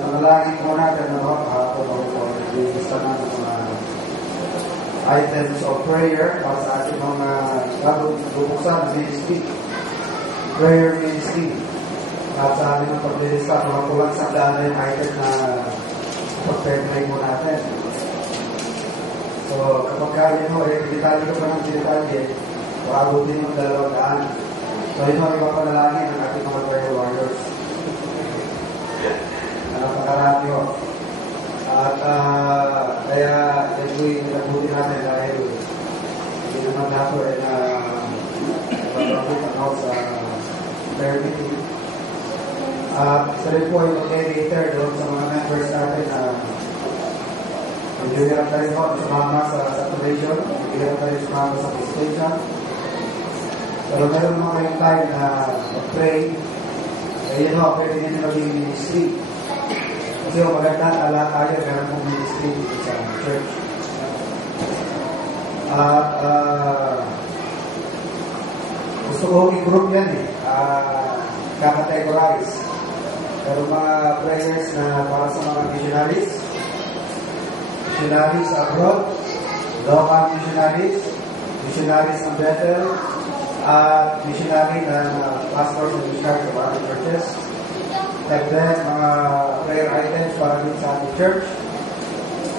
Manalangin po natin na kahapon ako po. Isa na ng mga items of prayer para sa ating mga bagong bubuksan na ministry. Prayer ministry. At sa ating mga paglilista, mga kulang sa daan na yung item na pag-pray mo natin. So, kapag kaya mo, detalye ko pa ng detalye, paabutin mo 200. So, ito ang ibang panalangin ng ating mga prayer warriors. Napakaramyo. At kaya ito'y ninabuti natin dahil hindi naman nato ay nababot ako sa prayer meeting. Isa rin po ay mag-editor doon sa mga members natin na hindi hirap tayo po sumama sa saturation, hindi hirap tayo sumama sa visitation. Pero meron mga kayong time na mag-pray, kaya yun mo, pwede nyo maging ministry. Kasi yung magandang ala tayo, meron pong ministry sa church. At gusto ko i-group yan kakategorize. Pero mga prayers na para sa mga missionaries abroad, local missionaries ng Bethel, at missionary na pastors and missionaries of other churches. And then, mga prayer items para din sa ating church.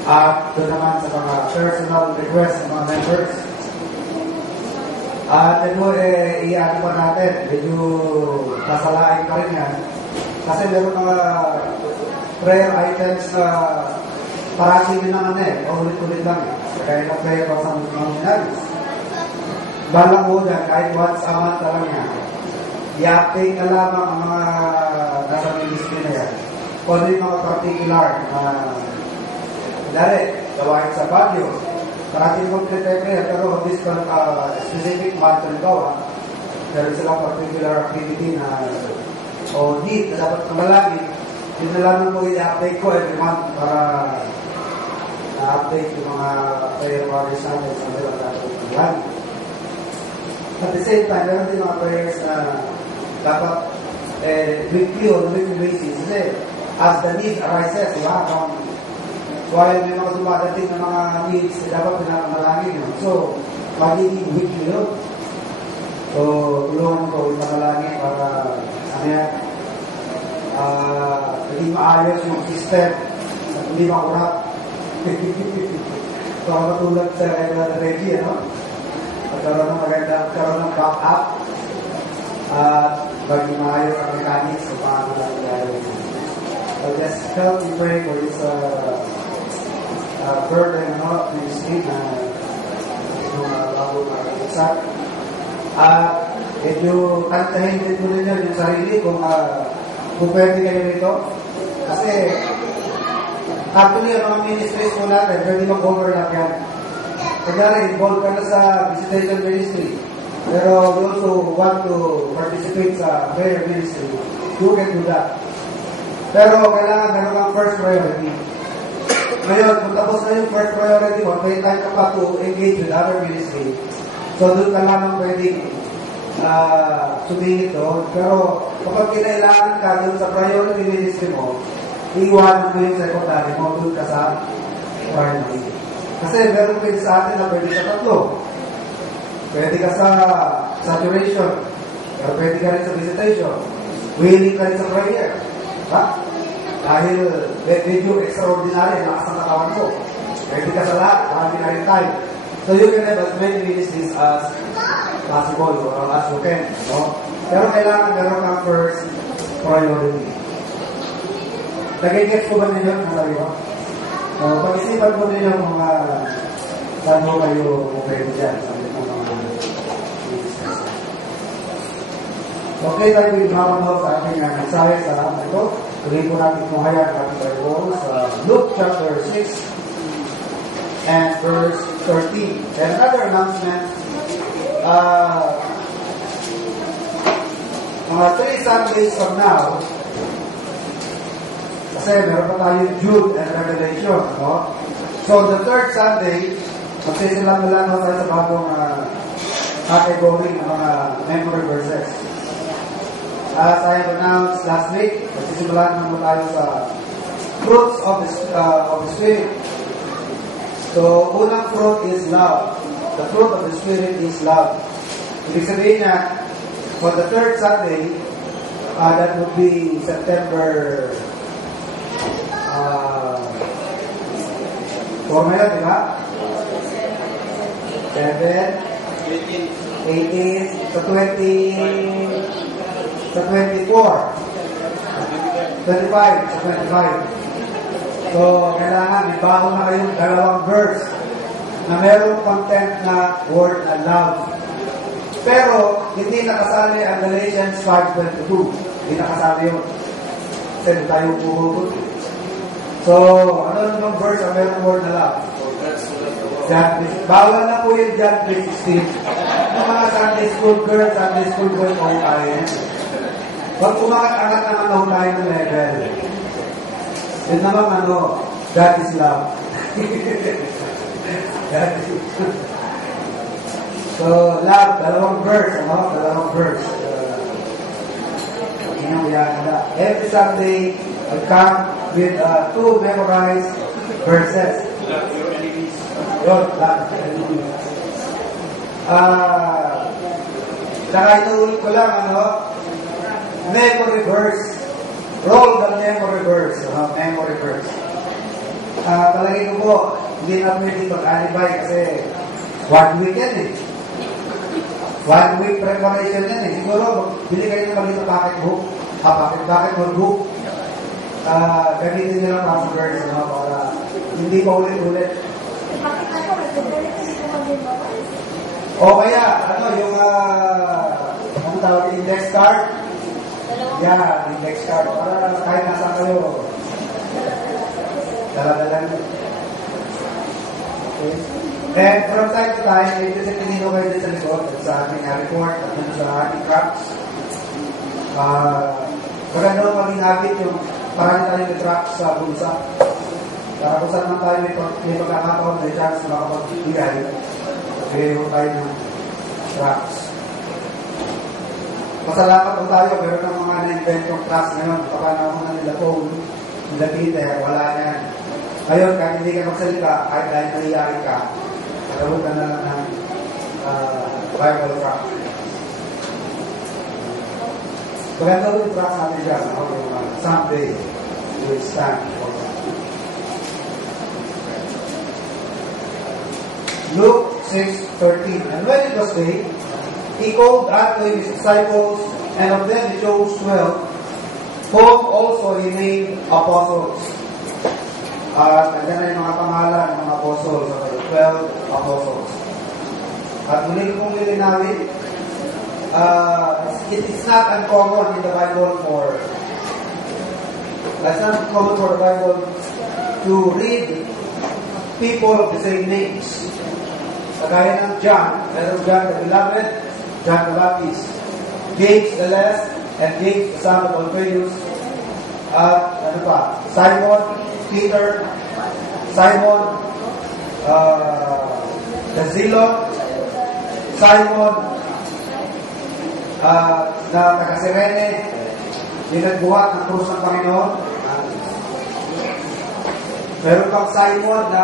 At doon naman sa mga personal requests ng mga members. At ito, i-ano pa natin, medyo kasalain pa rin yan. Kasi meron mga prayer items na parating din naman ulit-ulit lang kaya na prayer pa sa mga missionaries. Balang mo dyan, kahit once a month lang yan, i-update na lamang ang mga nasa ministry na yan. Kung ano yung mga particular na dari, gawain sa Baguio. Parating mo prepare, pero this specific month rin gawa. Pero sila particular activity na need na dapat kamalangin. Yun na lamang mo i-update ko every month para na-update yung mga prayer warriors natin sa meron natin kamalangin. At the same time, meron din mga prayers na dapat weekly or weekly basis. Kasi as the need arises, while may mga dumadating na mga needs, dapat pinakamalangin yun. So, magiging weekly yun. So, tulungan ko ipakalangin para hindi maayos yung system at hindi makurap. So, matulad sa Reggie, magkaroon ng maganda, magkaroon ng back-up at maging maayos ang mechanics o paano lang gagawin. So just help me pray for this burden ministry na bago mag-usap. Medyo kantahin din mo rin yung sarili kung pwede kayo rito. Kasi actually, ang mga ministries mo natin, pwede mag-overlap yan. Kaya involved ka na sa visitation ministry. Pero you also want to participate sa prayer ministry. You can do that. Pero kailangan meron kang first priority. Ngayon, kung tapos na yung first priority mo, may time ka pa to engage with other ministry. So doon ka lamang pwedeng sumingit doon. Pero kapag kinailangan ka doon sa priority ministry mo, iwanan mo yung secondary mo, doon ka sa primary. Kasi meron pwede sa atin na pwede sa tatlo. Pwede ka sa saturation. Pero pwede ka rin sa visitation. Willing ka rin sa prayer. Diba? Dahil medyo extraordinary, lakas ang katawan mo. Pwede ka sa lahat, marami na rin time. So you can have as many ministries as possible or as you can. No? Pero kailangan meron kang first priority. Nag-get ko ba ninyo? Nasabi ko? Pag-isipan ko ninyo mga saan mo kayo pwede dyan sa mga ministries. Okay, tayo magmamahal sa ating mensahe sa lahat na ito. Tuloy po natin kung hayag natin tayo sa Luke chapter 6 and verse 13. And another announcement, mga 3 Sundays from now, kasi meron pa tayo Jude and Revelation, no? So, the third Sunday, magsisilang na lang tayo sa bagong category ng mga memory verses. As I have announced last week, magsisimulan naman tayo sa fruits of the Spirit. So, unang fruit is love. The fruit of the Spirit is love. Ibig sabihin niya, for the third Sunday, that would be September 4 ngayon, di ba? 7, 18, sa 24, 25, sa 25. So, kailangan, may bago na kayong dalawang verse na merong content na word na love. Pero, hindi nakasali ang Galatians 5:22. Hindi nakasali yun. Kasi tayo puhugot. So, ano yung verse ang merong word na love? Bawal na po yung John 3:16. Yung mga Sunday school girls, Sunday school boys, all tayo yan. Pag umakat-angat naman ako tayo ng level. Yun naman God is love. So, love, dalawang verse, dalawang verse. Every Sunday, I come with 2 memorized verses. Yun, nakainulit ko lang, memory verse. Roll the memory verse. Memory verse. Palagi ko po, hindi na pwede mag-alibay kasi 1 week yan eh. 1 week preparation yan eh. Siguro, bili kayo ng maliit na pocket book. Pocket book. Gamitin nyo lang mga verse, para hindi pa ulit-ulit. O kaya, yung ang tawag index card? Yeah, index card. Para kahit nasa kayo, dala-dala nyo. Okay. And from time to time, if kasi pinino kayo din sa likod, sa ating report, at sa ating crafts, maganda maging habit yung parang tayo may tracks sa bulsa. Para kung saan man tayo may pagkakataon, may chance na makapagbigay, magiging tayo ng tracks. Masalamat po tayo, pero ng mga na-invent yung tracks ngayon, papanahon na nila phone, nila Peter, wala na yan. Ngayon, kahit hindi ka magsalita, kahit dahil nangyayari ka, nagawin ka na lang ng Bible track. Maganda rin yung tracks natin dyan, someday, you will stand for that. Luke 6:13. And when it was day, he called unto his disciples, and of them he chose 12, whom also he named apostles. At nandiyan na yung mga pangalan ng mga apostles, 12 apostles. At muli kong lilinawin, it's not uncommon in the Bible it's not uncommon for the Bible to read people of the same names. Kagaya ng John, meron John the Beloved, John the Baptist, James the Less, and James the son of Alphaeus, Simon, Peter, Simon, the Zealot, Simon, na taga-Sirene, yung nagbuhat ng krus ng Panginoon. Meron pang Simon na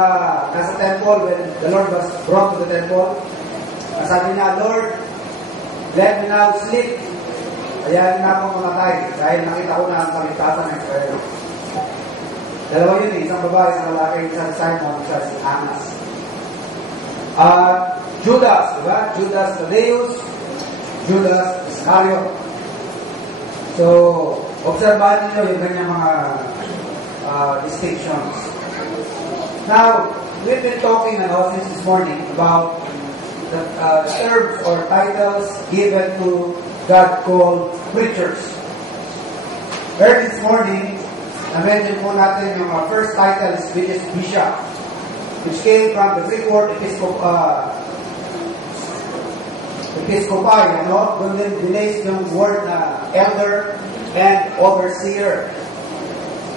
nasa temple when the Lord was brought to the temple. Sabi niya, Lord, let me now sleep. Kaya na akong mamatay dahil nakita ko na ang kaligtasan ng Israel. Dalawa yun eh, isang babae, isang lalaki, isang Simon, isang si Annas. Judas, diba? Judas Thaddeus, Judas Iscariot. So, obserbahan niyo yung kanyang mga distinctions. Now, we've been talking since this morning about the terms or titles given to God-called preachers. Early this morning, na-mention po natin yung first title, which is bishop, which came from the Greek word episcopai, doon din binays yung word na elder and overseer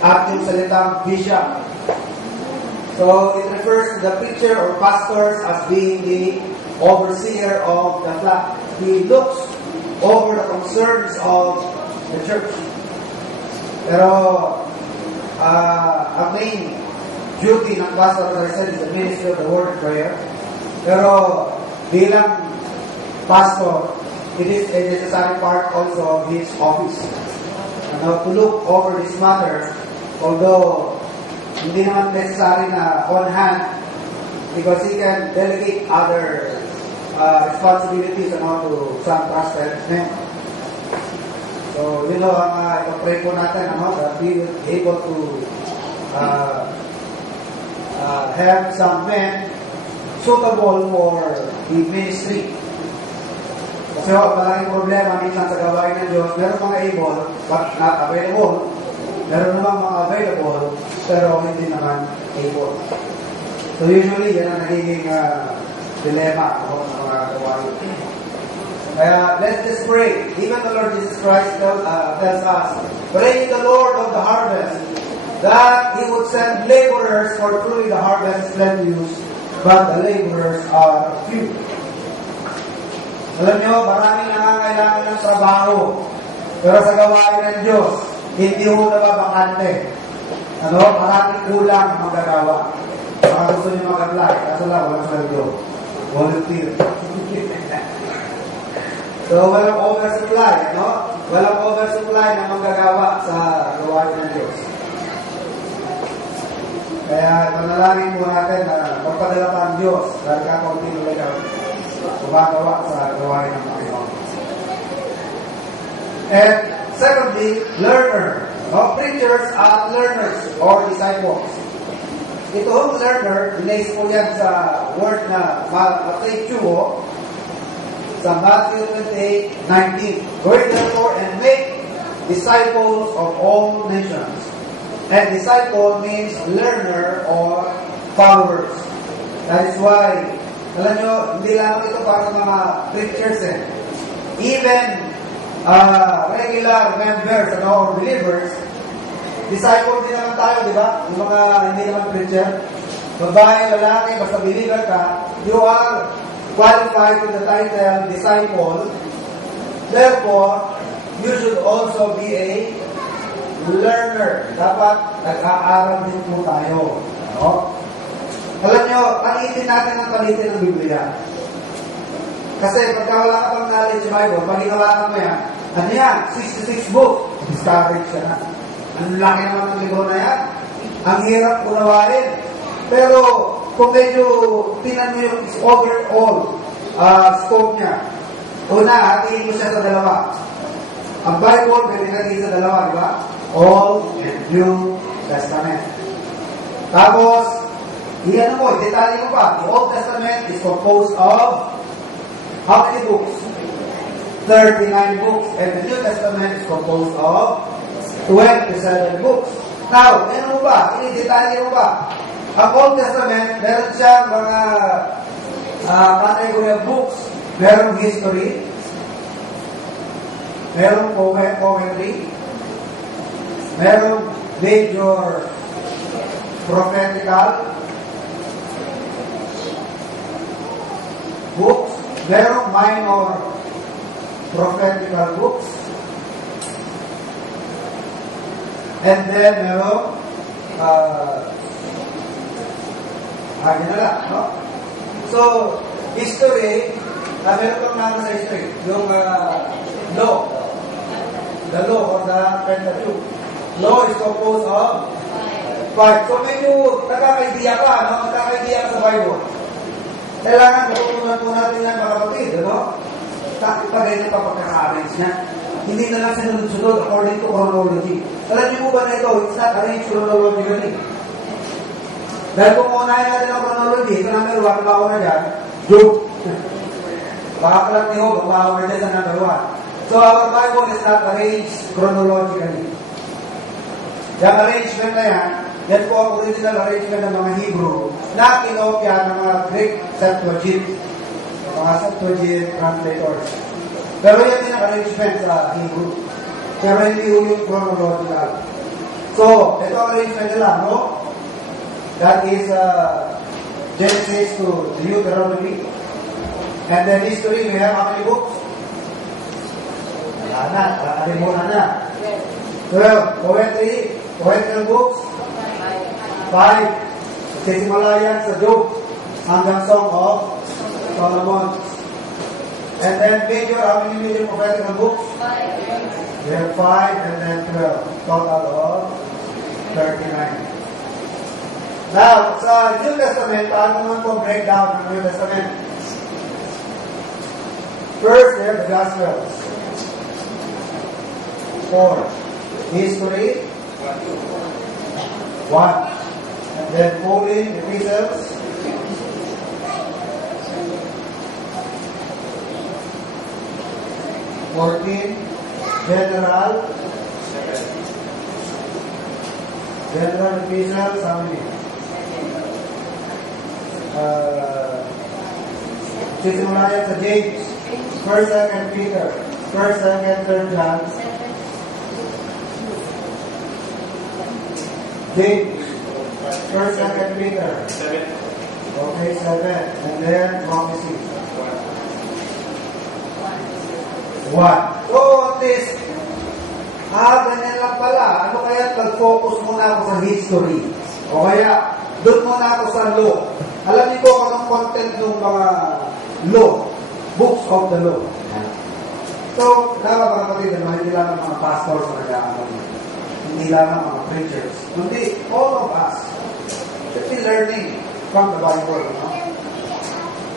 at yung salitang bishop. So, it refers to the preacher or pastors as being the overseer of the flock. He looks over the concerns of the church. Pero, ang main duty ng pastor, as I said, is the ministry of the word and prayer. Pero bilang pastor, it is a necessary part also of his office. To look over this matter, although hindi naman necessary na on hand, because he can delegate other responsibilities to some trusted men. So, ang ipapray po natin, that we will be able to have some men suitable for the ministry. Kasi maraming problema minsan sa gawain ng Diyos, meron mga able, but not available. Meron naman mga available, pero hindi naman able. So usually, yan ang nagiging dilemma ng mga gawain. Kaya, let's just pray. Even the Lord Jesus Christ tells us, pray the Lord of the harvest, that He would send laborers, for truly the harvest is plenteous, but the laborers are few. Alam nyo, maraming nangangailangan ng trabaho, pero sa gawain ng Diyos, hindi ho nababakante. Maraming kulang ang magagawa. Baka gusto nyo mag-apply, kaso lang, walang sweldo. Volunteer. So, walang oversupply, Walang oversupply na magagawa sa gawain ng Diyos. Kaya, panalangin po natin na magpadala pa ang Diyos dahil kakaunti ulit ang gumagawa sa gawain ng Panginoon. And secondly, learner. Preachers are learners or disciples. Itong learner, binays po yan sa word na Matthew sa Matthew 28:19. Go therefore and make disciples of all nations. And disciple means learner or followers. That is why, alam nyo, hindi lang ito para mga preachers Even regular members or believers, disciple din naman tayo, di ba? Yung mga hindi naman preacher, babae, lalaki, basta believer ka, you are qualified with the title disciple. Therefore, you should also be a learner. Dapat nag-aaral din po tayo. Alam nyo, palitin natin ang palitin ng Biblia. Kasi pagka wala ka pang knowledge sa Bible, pag hinawakan mo yan, 66 books, discourage ka na. Ang laki naman ng libro na yan. Ang hirap unawain. Pero, kung medyo tinan mo yung overall scope niya, una, hatiin mo siya sa dalawa. Ang Bible, pwede natin sa dalawa, di ba? Old and New Testament. Tapos, detalye mo pa. The Old Testament is composed of how many books? 39 books. And the New Testament is composed of 27 books. Now, ano mo ba? Detalye mo ba? Ang Old Testament, meron siya mga category of books. Merong history, merong commentary, merong major prophetical books, merong minor prophetical books, and then merong So, history, meron pang naman sa history, yung law, the law or the Pentateuch. Law is composed of 5. So, medyo nakaka-idea ka, nakaka-idea ka sa Bible. Kailangan matutunan po natin yan, mga kapatid, Bakit pa ganyan pa pagkaka-arrange niya? Hindi na lang sinunod-sunod according to chronology. Alam niyo po ba na ito, it's not arranged chronologically. Dahil kung unahin natin ang chronology, ito number 1, bako na dyan, Job. Bakaklap ni Job, bako na dyan sa number 1. So our Bible is not arranged chronologically. Yung arrangement na yan po ang original arrangement ng mga Hebrew na kinopya ng mga Greek Septuagint, mga Septuagint translators. Pero yan din ang arrangement sa Hebrew. Pero hindi yung chronological. So, ito ang arrangement nila, That is Genesis to Deuteronomy. And then history, we have how many books? Wala na, alimunan na. 12, poetry books. 5. Magsisimula yan sa Job hanggang Song of Solomon. And then major, how many major prophetical books? 5. We have 5 and then 12. Total of 39. Now, sa New Testament, paano naman po breakdown ng New Testament? First, we have the Gospels. 4. History. 1. And then Pauline epistles. 14. General epistles, how many? Sisimula yan sa James. 1st, 2nd Peter. 1st, 2nd, 3rd John. James. 1st, 2nd Peter. 7. Okay, 7. And then prophecy. 1. So, at least, ganyan lang pala. Ano kaya pag-focus muna ako sa history? O kaya, doon muna ako sa law. Alam niyo ko anong content ng mga law. Books of the law. So, dapat mga kapatid, hindi lang mga pastors na nag-aaral. Hindi lang mga preachers. Hindi, all of us should be learning from the Bible. No?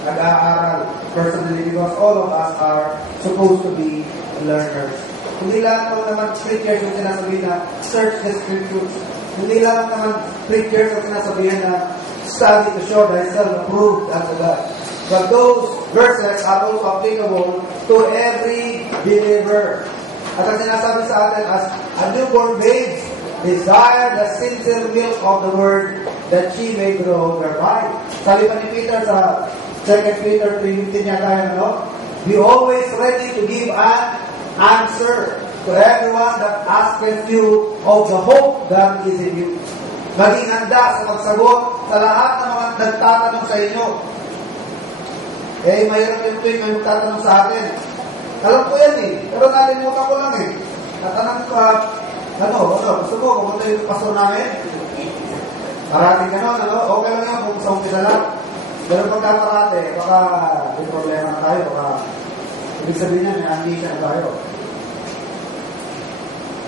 Nag-aaral personally because all of us are supposed to be learners. Hindi lang naman preachers yung sinasabihin na search the scriptures. Hindi lang naman preachers yung sinasabihin na study to show thyself approved unto God. But those verses are also applicable to every believer. At ang sinasabi sa atin as a newborn babe, desire the sincere milk of the word that she may grow thereby. Sabi pa ni Peter sa 2 Peter 3:15 niya tayo, no? Be always ready to give an answer to everyone that asketh you of the hope that is in you. Maging handa sa magsagot sa lahat ng mga nagtatanong sa inyo. Mayroon yung tuwing may magtatanong sa atin. Alam ko yan pero nalimutan ko lang At gusto mo, pumunta yung pastor namin? Parating ganon, okay lang yan kung sa umpisa lang. Pero pagkaparate, baka may problema na tayo, baka ibig sabihin niya, may amnesia na tayo.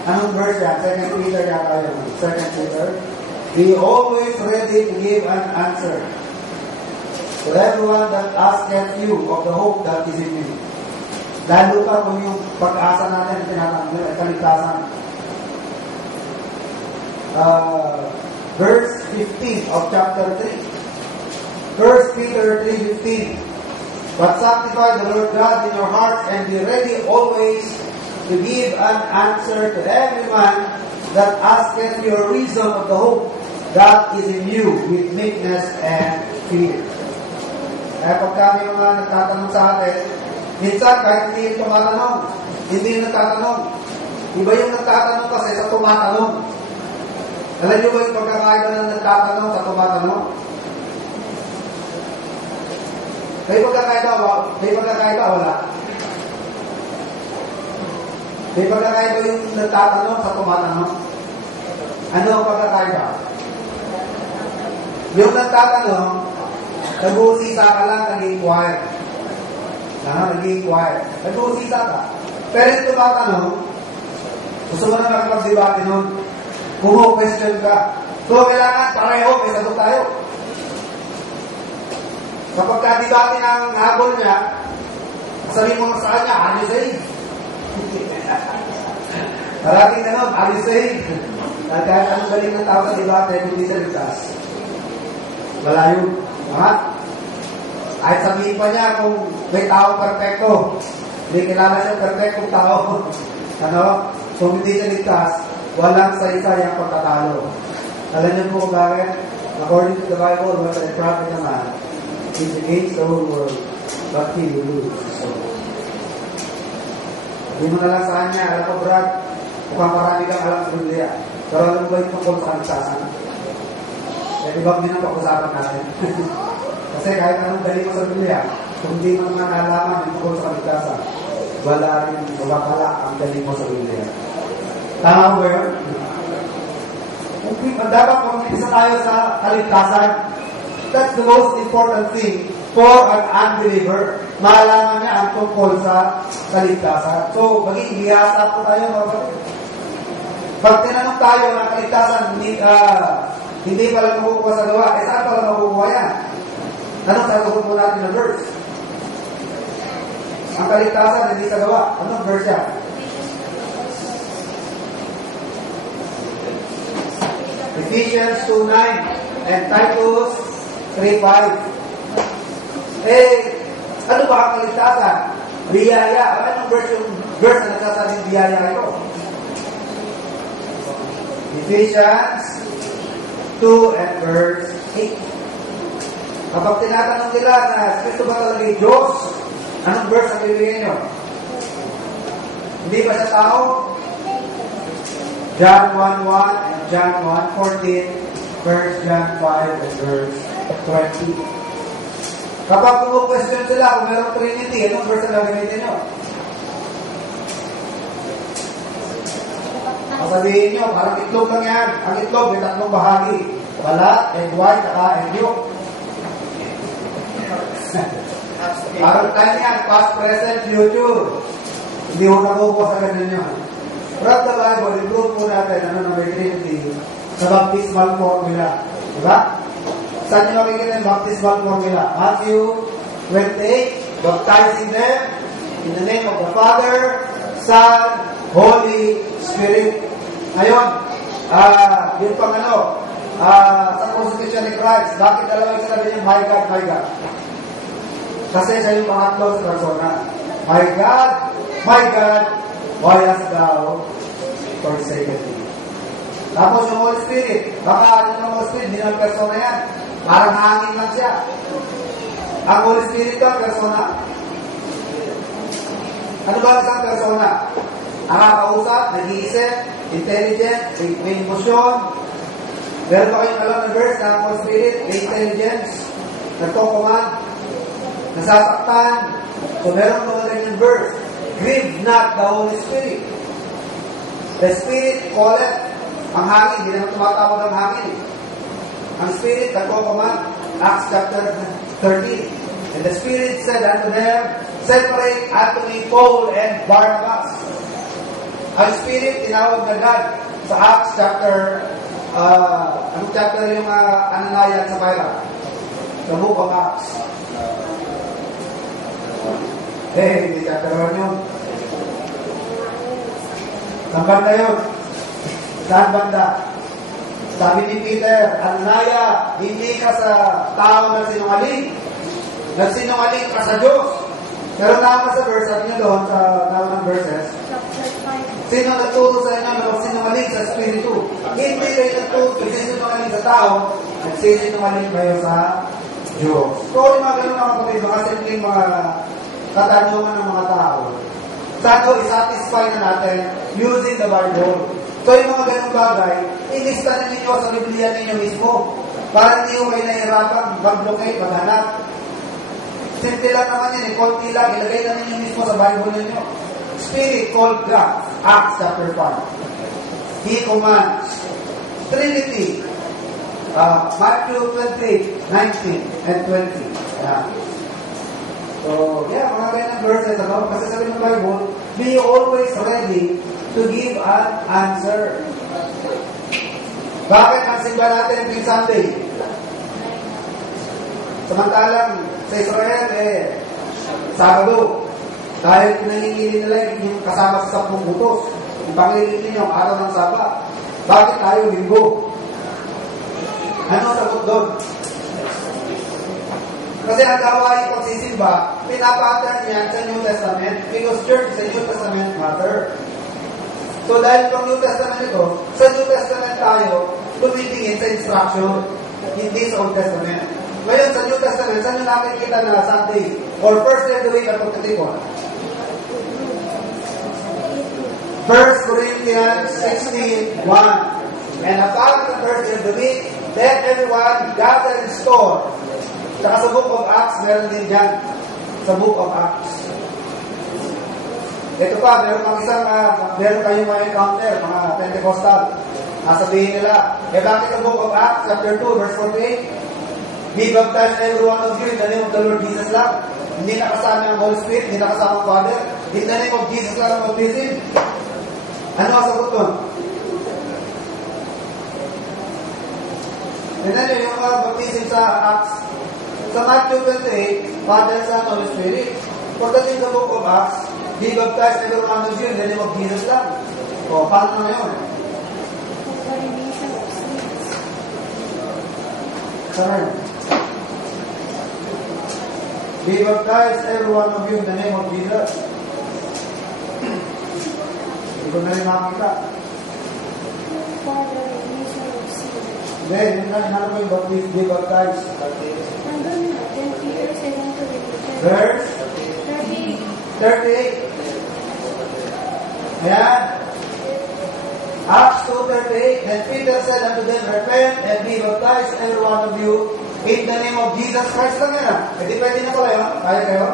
Anong verse yan? 2 Peter yata yun. 2 Peter. Be always ready to give an answer to everyone that asketh you of the hope that is in you. Lalo pa kung yung pag-asa natin, tinatanong nyo, ay kaligtasan. Verse 15 of chapter 3. 1 Peter 3:15. But sanctify the Lord God in your hearts and be ready always to give an answer to everyone that asketh your reason of the hope that is in you with meekness and fear. Kaya pagka may mga nagtatanong sa atin, minsan kahit hindi yung tumatanong, hindi yung nagtatanong. Iba yung nagtatanong kasi sa tumatanong. Alam niyo ba yung pagkakaiba ng nagtatanong sa tumatanong? May pagkakaiba ba? May pagkakaiba wala? May pagkakaiba yung nagtatanong sa tumatanong? Ano ang pagkakaiba? Yung nagtatanong, nag-uusisa ka lang, nag-inquire. Nag-inquire. Nag-uusisa ka. Pero yung tumatanong, gusto mo na makapag-debate nun. Kumu-question ka. So, kailangan pareho, may sagot tayo. Kapag ka-debate ng habol niya, sabihin mo sa kanya, are you saved? Parating na nun, are you saved? Kahit anong galing ng tao sa debate, kung di sa ligtas. Wala yun. Kahit sabihin pa niya kung may tao perfecto, hindi kilala siya perfectong tao. Kung hindi siya ligtas, walang sa-isa yung pagkatalo. Alam niyo po bakit? According to the Bible, what the prophet naman is against the whole world, but he will lose. So, hindi mo na lang sa kanya, alam ko Brad, mukhang marami kang alam sa Biblia. Pero alam mo ba yung tungkol sa kaligtasan? Di ba hindi na pag-usapan natin? Kasi kahit anong galing mo sa Biblia, kung hindi mo naman nalaman yung tungkol sa kaligtasan, wala pala ang galing mo sa Biblia. Tama ko ba yun? dapat mag-isa tayo sa kaligtasan. That's the most important thing for an unbeliever. Malaman niya ang tungkol sa kaligtasan. So, maging hiyasa po tayo, mga kapatid. Pag tinanong tayo ng kaligtasan, hindi pala makukuha sa gawa, saan pala makukuha yan? Anong sasagot po natin na verse? Ang kaligtasan, hindi sa gawa. Anong verse yan? Ephesians 2:9 and Titus 3:5. Ano ba ang kaligtasan? Biyaya. Anong verse na nagsasabing biyaya ito? Ephesians 2 and verse 8. Kapag tinatanong nila na Kristo ba talaga yung Diyos, anong verse ang bibigyan nyo? Hindi ba siya tao? John 1:1 and John 1:14, verse John 5 and verse 20. Kapag question sila kung mayroong Trinity, anong verse ang gagamitin nyo? Sabihin nyo, parang itlog lang yan. Ang itlog may tatlong bahagi. Balat, egg white, egg yolk. Parang tayo yan, past, present, future. Hindi ko nakukuha sa ganun nyo. From the Bible, improve po natin ano na may Trinity sa baptismal formula. Diba? Saan nyo makikita yung baptismal formula? Matthew 28, baptizing them in the name of the Father, Son, Holy Spirit. Ngayon, yun pang sa crucifixion ni Christ, bakit dalawang sinabi niya, my God, my God? Kasi siya yung pangatlo sa persona. My God, why hast thou forsaken me? Tapos yung Holy Spirit, baka yung Holy Spirit, hindi naman persona yan. Parang hangin lang siya. Ang Holy Spirit ka, persona. Ano ba isang persona? Nakakausap, nag-iisip, intelligent, may emosyon. Meron pa kayong alam ng verse na Holy Spirit, may intelligence, nagko-command, nasasaktan. So meron pa rin yung verse, grieve not the Holy Spirit. The Spirit calleth, ang hangin, hindi naman tumatawag ang hangin. Ang Spirit, nagko-command, Acts chapter 13. And the Spirit said unto them, separate unto me Paul and Barnabas. Ang Spirit, tinawag na God sa Acts chapter, anong chapter yung Ananias sa Myra? The book of Acts. Hindi chapter 1 yun. Saan banda yun? Saan banda? Sabi ni Peter, Ananias, hindi ka sa tao ng sinungaling. Nagsinungaling ka sa Diyos. Pero tama sa verse, sabi niyo doon sa tao ng verses, sino nagturo sa inyo na magsinungaling sa Espiritu? Hindi kayo nagsinungaling sa tao, nagsisinungaling kayo sa Diyos. So, yung mga ganun mga kapatid, mga simpleng mga katanungan ng mga tao. Sana i-satisfy na natin using the Bible. So, yung mga ganung bagay, ilista na ninyo sa Biblia ninyo mismo para hindi ko kayo nahihirapan mag-locate, maghanap. Simple lang naman yun, konti lang, ilagay na ninyo mismo sa Bible ninyo. Spirit called God, Acts chapter 5. He commands. Trinity, Matthew 28, 19 and 20. Yeah. So, mga ganyan verses, kasi sabi ng Bible, be always ready to give an answer. Bakit ang simba natin every Sunday? Samantalang sa Israel, Sabado, dahil pinangingili nila yung kasama sa 10 butos, yung pangilili niyo ang araw ng Saba. Bakit tayo Linggo? Ano sagot doon? Kasi ang gawain pagsisimba, pinapattern niyan sa New Testament because church is a New Testament matter. So dahil pang New Testament ito, sa New Testament tayo, tumitingin sa instruction, hindi sa Old Testament. Ngayon sa New Testament, saan nyo nakikita na Sunday? Or first day of the week at pagkatipon? 1 Corinthians 16:1. And upon the first day of the week, let everyone gather and store. Saka sa Book of Acts, meron din dyan. Sa Book of Acts. Ito pa, meron kayong mga encounter, mga Pentecostal. Sabihin nila, bakit ang book of Acts, chapter 2, verse 48? Be baptized every one of you in the name of the Lord Jesus lang. Hindi nakasama ang Holy Spirit, hindi nakasama ang Father. In the name of Jesus lang ang baptism. Ano ang sagot doon? Tignan nyo yung baptism sa Acts. Sa Matthew 28, Father, Son, Holy Spirit. Pagdating sa book of Acts, be baptized every one of you in the name of Jesus lang. O, paano na yun? Sorry. Be baptized every one of you in the name of Jesus. Hindi ko na rin makakita. Then, hinanap ko yung baptist, be baptized. Verse 38. Ayan. Acts 2:38. Then Peter said unto them, repent and be baptized every one of you in the name of Jesus Christ lang yan. Hindi pwede na pala yun. Kaya kayo?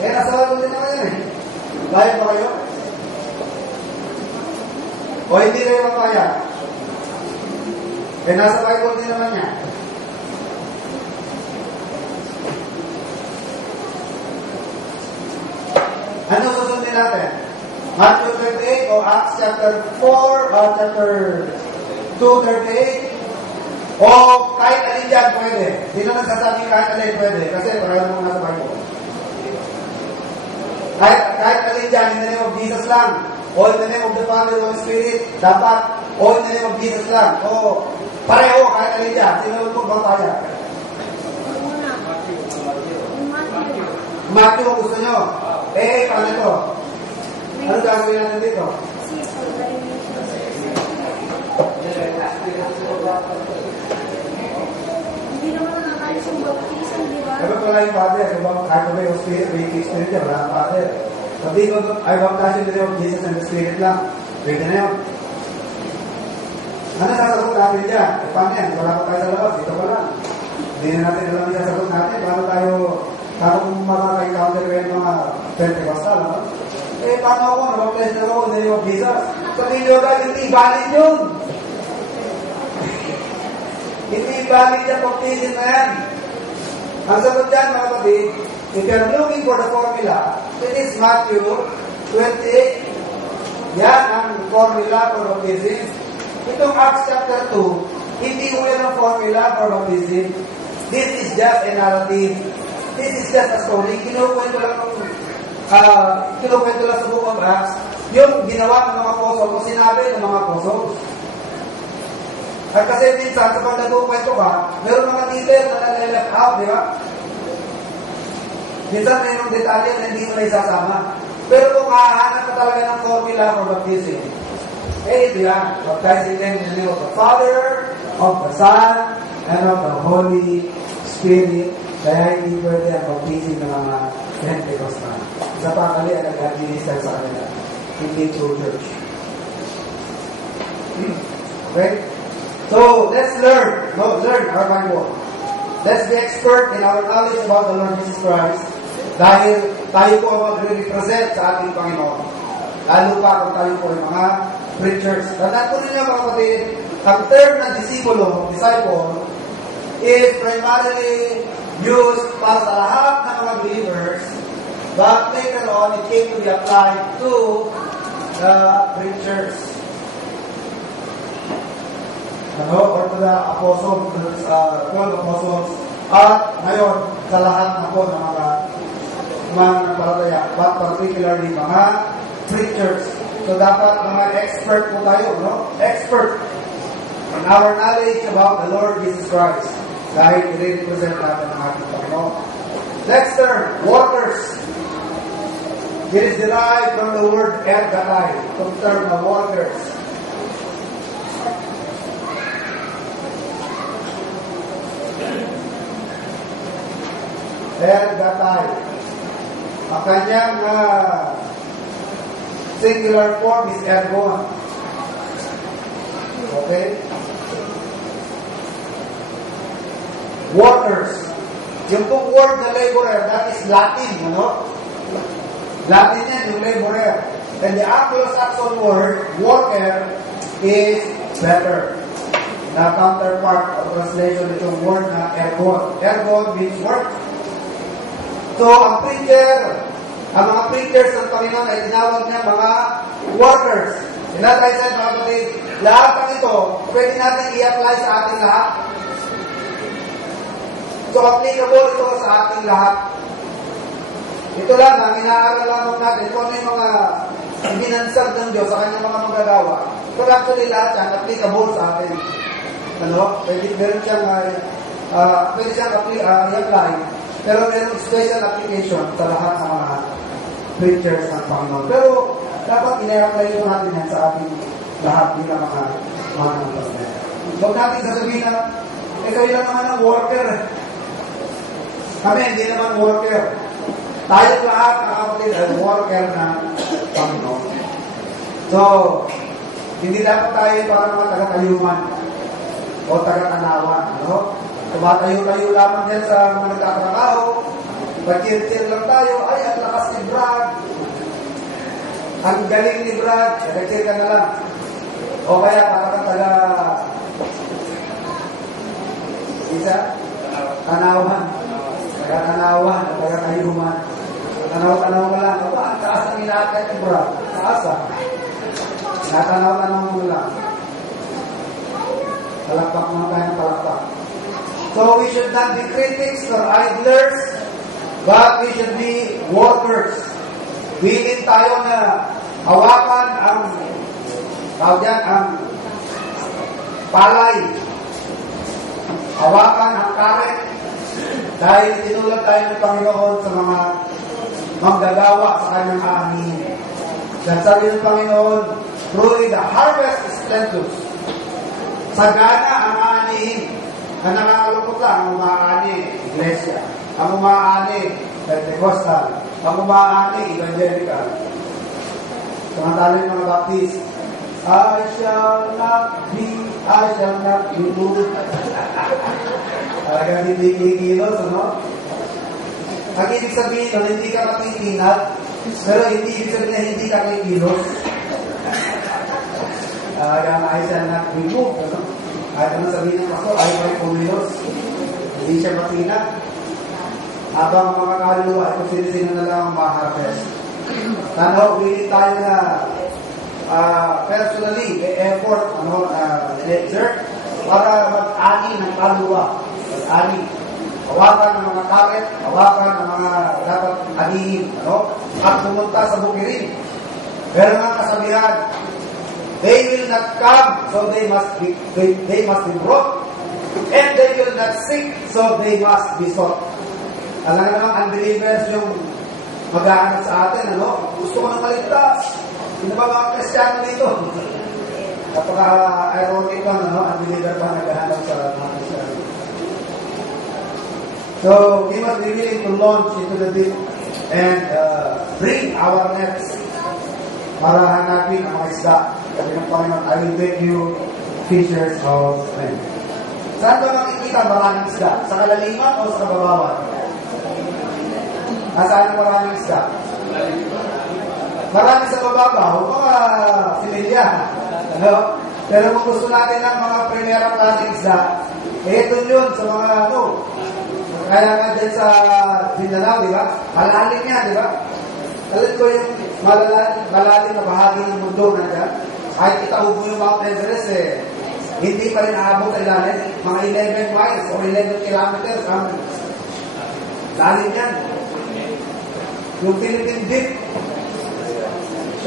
Kaya nasa lagot din naman yan eh. Kaya ba kayo? O hindi kayo mapaya? Kaya nasa Bible din naman yan. Ano susundin natin? Matthew 28 o Acts chapter 4 o chapter 2:38 o kahit alin dyan pwede. Hindi naman sasabing kahit alin pwede kasi pareho naman nasa Bible. Kahit alin dyan, in the name of Jesus lang o in the name of the Father and Holy Spirit dapat o in the name of Jesus lang o pareho kahit alin dyan. Sino mo bang kaya? Matthew ang gusto nyo. Paano ito? Ano gagawin natin dito? Hindi naman nakakalis yung baptism, di ba? Dapat wala yung Father. Kahit ba yung Spirit, may Spirit yan, wala ang Father. Sabi ko, ay baptize in the name of Jesus and the Spirit lang. Pwede na yun. Ano sasagot natin dyan? Paano yan? Wala pa tayo sa labas. Dito pa lang. Hindi na natin alam yung sasagot natin. Paano kung makaka-encounter ko yung mga Pentecostal, no? Paano ako? Nabaptize na ako in the name of Jesus. Sabihin nyo agad, hindi valid yun. Hindi valid yung baptism na yan. Ang sagot dyan, mga kapatid, if you're looking for the formula, it is Matthew 28. Yan ang formula for baptism. Itong Acts chapter 2, hindi mo yan ang formula for baptism. This is just a narrative. This is just a story. Kinukwento lang sa book of Acts yung ginawa ng mga apostol o sinabi ng mga apostol. At kasi minsan, kapag nagkukwento ka, meron mga detail na nalileft out, di ba? Minsan, mayroong detalye na hindi mo na isasama. Pero kung hahanap ka talaga ng formula for baptism, ito yan. Baptizing them in the name of the Father, of the Son, and of the Holy Spirit. Kaya hindi pwede ang baptism ng mga Pentecostal. Sa pakali ang nag-administer sa kanila. Hindi true church. Okay? So, let's learn our Bible. Let's be expert in our knowledge about the Lord Jesus Christ dahil tayo po ang mag-represent sa ating Panginoon. Lalo pa kung tayo po ay mga preachers. Tandaan po ninyo mga kapatid, ang term ng disciple, is primarily used para sa lahat ng mga believers, but later on, it came to be applied to the preachers. Or to the apostles, 12 apostles, at ngayon, sa lahat na po ng mga nagpalataya, but particularly mga preachers. So, dapat mga expert po tayo, no? Expert in our knowledge about the Lord Jesus Christ. Dahil i-represent natin ang ating Panginoon. Next term, workers. It is derived from the word ergatai, from the term of workers. Ergatai. Ang kanyang singular form is ergon. Okay? Workers. Yung pong word na laborer, that is Latin, ano? Latin yan, yung laborer. And the Anglo-Saxon word, worker, is better. Na counterpart o translation itong word na ergon. Ergon means work. So, ang mga preachers ng Panginoon ay tinawag niya mga workers. And as I said, mga kapatid, lahat ng ito, pwede natin i-apply sa ating lahat. So, applicable ito sa ating lahat. Ito lang, ang inaaral lamang natin, kung ano yung mga binansag ng Diyos sa kanyang mga magagawa. So, actually, lahat yan, applicable sa atin. Ano? Pwede siyang i-apply. Pero meron special application sa lahat ng mga preachers ng Panginoon. Pero, dapat ina-apply ito natin yan sa ating lahat bilang mga pastor. Huwag natin sasabihin na, kayo lang naman ang worker. Kami, hindi naman worker. Tayo lahat, nakakapatid, ay worker ng Panginoon. So, hindi dapat tayo para mga taga-tayuman o taga-tanawan. No? Tumatayo-tayo lamang yan sa mga nagtatrabaho. Pag-cheer lang tayo, ay, ang lakas ni Brad. Ang galing ni Brad, nag-cheer ka na lang. O kaya, parang tanawan. Taga-tanawan, taga-tayuman. Tanaw-tanaw mo lang. Aba, ang taas ng inakit ni Brad. Taas Natanaw-tanaw mo lang. Palakpak mo tayong palakpak. So we should not be critics or idlers, but we should be workers. Willing tayo na hawakan ang palay. Hawakan ang karet. Dahil tinulad tayo ng Panginoon sa mga manggagawa sa kanyang aanihin. At sabi ng Panginoon, truly the harvest is plenteous. Sagana ang aanihin. Na nakakalungkot lang, ang umaani, iglesia. Ang umaani, Pentecostal. Ang umaani, evangelical. Samantala yung mga Baptist, I shall not be moved. Talagang hindi kikilos, ano? Ang ibig sabihin, hindi ka matitinag, pero hindi ibig sabihin na hindi ka kikilos. Talagang I shall not be moved, ano? Kahit ano sabihin ng pastor, ay may kumilos. Hindi siya matinag. Habang mga kaluluwa, ito sinisino na lang ang ma-harvest. Tanaw, willing tayo na personally, effort, exert, para mag-ani ng kaluluwa. Mag-ani. Hawakan ng mga karet, hawakan ng mga dapat anihin, at pumunta sa bukirin. Pero mga kasabihan, they will not come, so they must be brought. And they will not seek, so they must be sought. Alam nga naman, unbelievers yung mag-aanap sa atin, Gusto ko nang maligtas. Hindi ba mga Kristiyano dito? Kapag-ironic lang, unbeliever pa naghahanap sa mga Kristiyano. So, we must be willing to launch into the deep and bring our nets para hanapin ang mga isda. Sabi ng Panginoon, I will make you fishers of men. Saan ba makikita maraming isda? Sa kalaliman o sa kababawan? Nasaan maraming isda? Marami sa bababaw, mga similya. Pero kung gusto natin ng mga primera klaseng isda, ito yun sa mga kaya nga dyan sa Mindanao, di ba? Malalim niya, di ba? Alam ko yung malalim na bahagi ng mundo na dyan. Kahit itahog mo yung Mount Everest, hindi pa rin aabot ang ilalim. Mga 11 miles o 11 kilometers ang lalim yan. Yung Philippine Deep.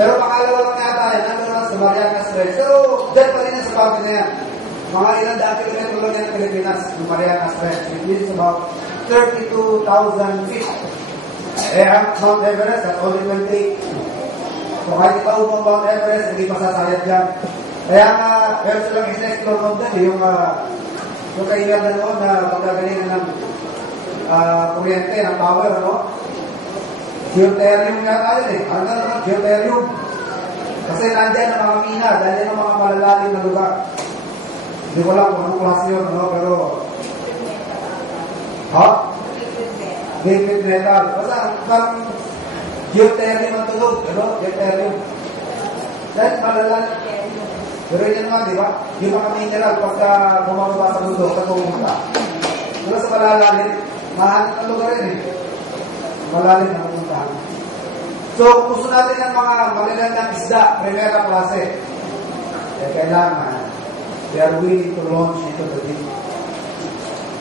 Pero pangalawa lang nga tayo, nandun lang sa Marianas Trench. Pero dyan pa rin sa boundary na yan. Mga ilang daan kilometro lang yan ng Pilipinas, yung Marianas Trench. It is about 32,000 feet. Ang Mount Everest at only 28. So kahit ikaw mo Mount Everest, hindi masasayad yan. Kaya nga, pero silang in-explore mo din, yung kailan na noon na pagkagaling ng kuryente, ng power, Geotherium nga tayo Ano naman, geotherium. Kasi nandiyan ang mga mina, nandiyan ang mga malalalim na lugar. Hindi ko lang kung anong klase yun, pero liquid metal. Basta parang geotherium ang tulog, geotherium. Dahil malalalim. Pero yun naman, di ba? Yung mga mineral, pagka bumababa sa bundok, sa pumunta. Pero sa malalalim, mahanap ang lugar yun eh. Malalim na pumuntahan. So, kung gusto natin ng mga magagandang isda, primera klase, kailangan, we are willing to launch into the deep.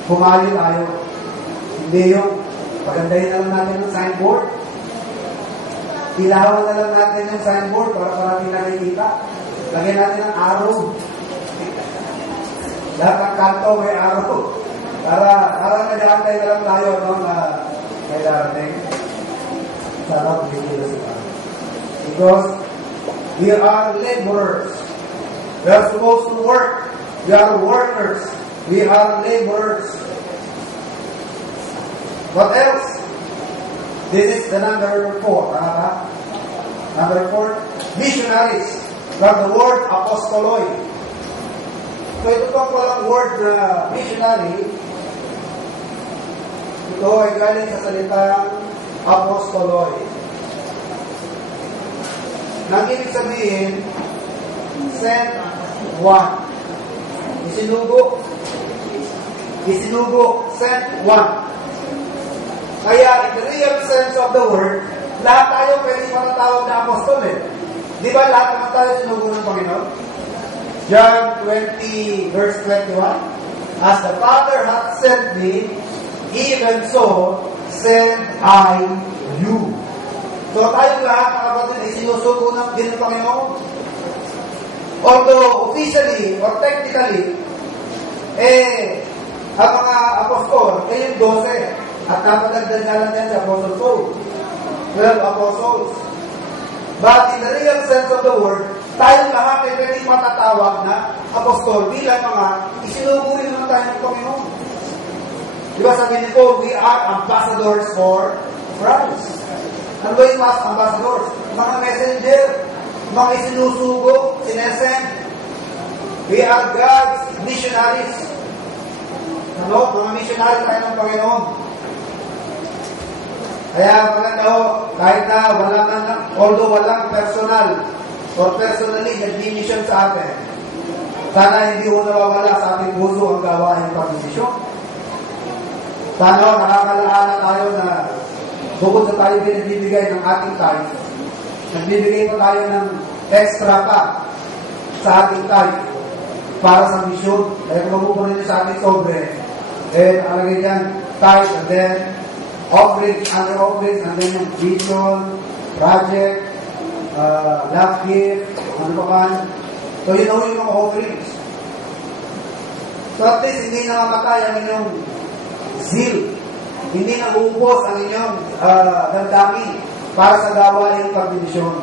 Pumayo tayo. Hindi yung pagandahin na lang natin yung signboard. Ilawan na lang natin yung signboard para parating nakikita. Lagyan natin ng arrow. Lahat ng kanto may arrow. Para nag-aantay na lang tayo na may darating. Sarap bigyan sa tayo. Because we are laborers. We are supposed to work. We are workers. We are laborers. What else? This is the number 4. Tama ba? Number 4. Missionaries. From the word apostoloi. So ito pang walang word na missionary. Ito ay galing sa salitang apostoloi. Nang ibig sabihin, sent one. Isinugo, sent one. Kaya, in the real sense of the word, lahat tayo pwede matatawag na apostol eh. Di ba lahat naman tayo sinugo ng Panginoon? John 20, verse 21. As the Father hath sent me, even so send I you. So tayong lahat, mga kapatid, ay sinusugo din ng Panginoon. Although officially or technically, ang mga apostol, yung 12. At napadagdag na lang yan sa Apostle Paul. 12 apostles. But in the real sense of the word, tayong lahat ay pwede matatawag na apostol bilang mga isinuguri naman tayo ng Panginoon. Diba sabi ni Paul, we are ambassadors for Christ. Ano ba yung mga ambassadors? Mga messenger, mga isinusugo, sinesend. We are God's missionaries. Ano? Mga missionary tayo ng Panginoon. Kaya maganda ho, kahit na although walang personal or personally nag-mission sa atin, sana hindi ho nawawala sa ating puso ang gawain ng pag-mission. Sana ho, nakakalaana tayo na bukod sa tayo binibigay ng ating time, nagbibigay pa tayo ng extra pa sa ating time para sa mission. Kaya kung mabubunin niyo sa ating sobre, nakalagay dyan, time and then offerings, other offerings, and then yung vision, project, love gift, ano pa man. So, yun yung mga offerings. So, at least, hindi namamatay ang inyong zeal. Hindi nauubos ang inyong damdamin para sa gawain pagdibisyon.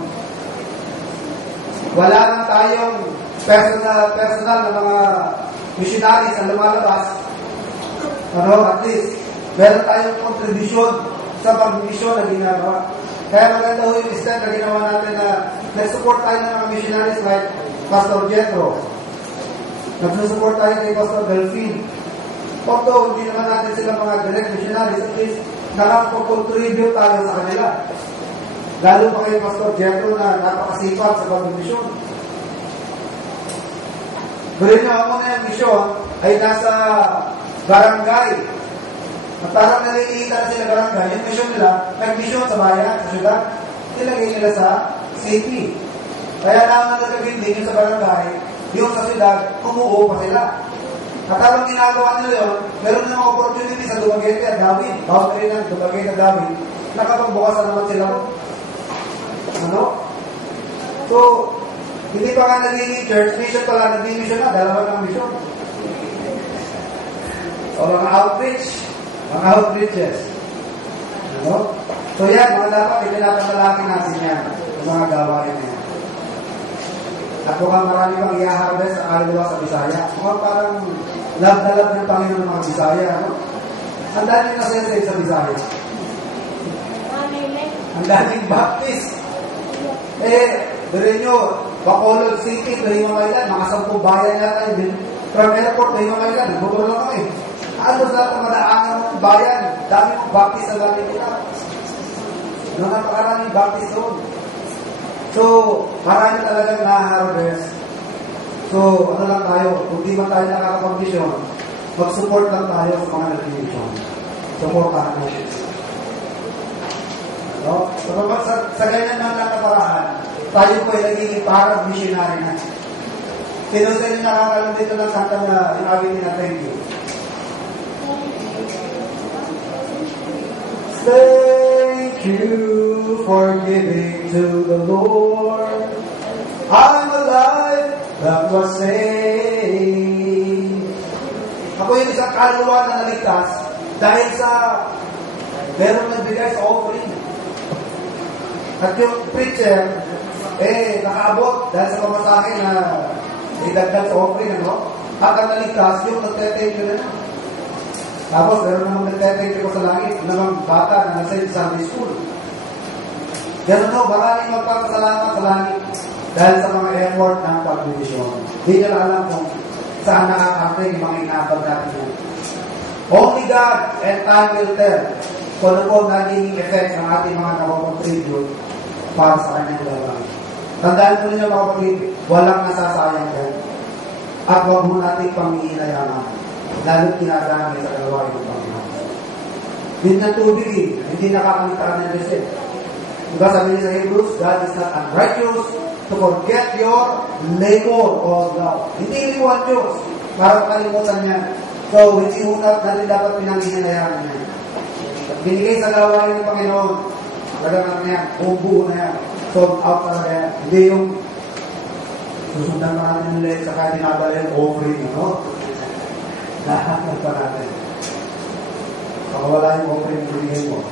Wala na tayong personal na mga missionaries na lumalabas. At least, meron tayong contribution sa pag-mission na ginagawa. Kaya maganda ho yung step na ginawa natin na nag-support tayo ng mga missionaries like Pastor Jethro. Nag-support tayo kay Pastor Delphine. Although hindi naman natin sila mga direct missionaries, at least nakapag-contribute tayo sa kanila. Lalo pa kay Pastor Jethro na napakasipag sa pag-mission. Pero yun ako na yung mission ay nasa barangay. At parang nalilita na sila barangay, yung mission nila, nag-mission sa bayan, sa syudad, nilagay nila sa city. Kaya naman nagagawin din yung sa barangay, yung sa syudad, kumuo pa sila. At habang ginagawa nila yun, meron ng opportunity sa Dumaguete at David, boundary ng Dumaguete at David, nakapagbukasan naman sila. So, hindi pa nga naging church, mission pala, naging mission na, dalawa ng mission. O mga outreaches. So yan, mga dapat ipinapamalaki natin yan, ang mga gawain na yan. At mukhang marami pang i-harvest sa kaluluwa sa Bisaya. Mukhang parang love na love ng Panginoon ng mga Bisaya. Ang daming na-sensate sa Bisaya. Ang daming Baptist. Dirin nyo, Bacolod City, Lahimang Island, mga 10 bayan yata yun. From airport, Lahimang Island, nagbubulo lang kami. Alos lahat ang madaanan ng bayan. Dami mong Baptist na dami nila. Napakaraming Baptist doon. So, marami talagang na-harvest So, ano lang tayo, kung di man tayo nakakapag-mission, mag-support lang tayo sa mga nag-mission. Supportahan natin. No? So, sa ganyan man lang na paraan, tayo po ay nagiging parang missionary na. Sino sa inyo nakakalam dito ng kanta na inawin niya, thank you. Thank you for giving to the Lord. I'm alive, that was saved. Ako yung isang kaluluwa na naligtas dahil sa meron nagbigay sa offering. At yung preacher, nakaabot dahil sa pamasahe na idagdag sa offering, ano? At ang naligtas, yung nagte-thank you na. Tapos, meron namang nagte-thank you sa langit, namang bata na nasa Sunday school. Ganun no, maraming magpapasalamat sa langit dahil sa mga effort ng pag-mission. Hindi nila alam kung saan nakakarating yung mga inaabag natin yan. Only God and time will tell kung ano po naging effect ng ating mga nakakontribute para sa kanyang gawain. Tandaan po ninyo mga kapatid, walang nasasayang yan. At huwag mo natin panghihinayaan, lalo't ginagamit sa gawain ng Panginoon. Din ng tubig, hindi nakakalitaan ng reset. Diba sabi niya sa Hebrews, God is not unrighteous to forget your labor of love. Hindi rin po ang Diyos para makalimutan niya. So, hindi mo na rin dapat pinanghihinayaan niya. Binigay sa gawain ng Panginoon, talagang niya, buo na yan. So, out talaga yan. Hindi yung susundan pa natin ulit sa kaya dinadala yung offering, no? Nahanap pa natin. Baka wala yung offering binigay mo.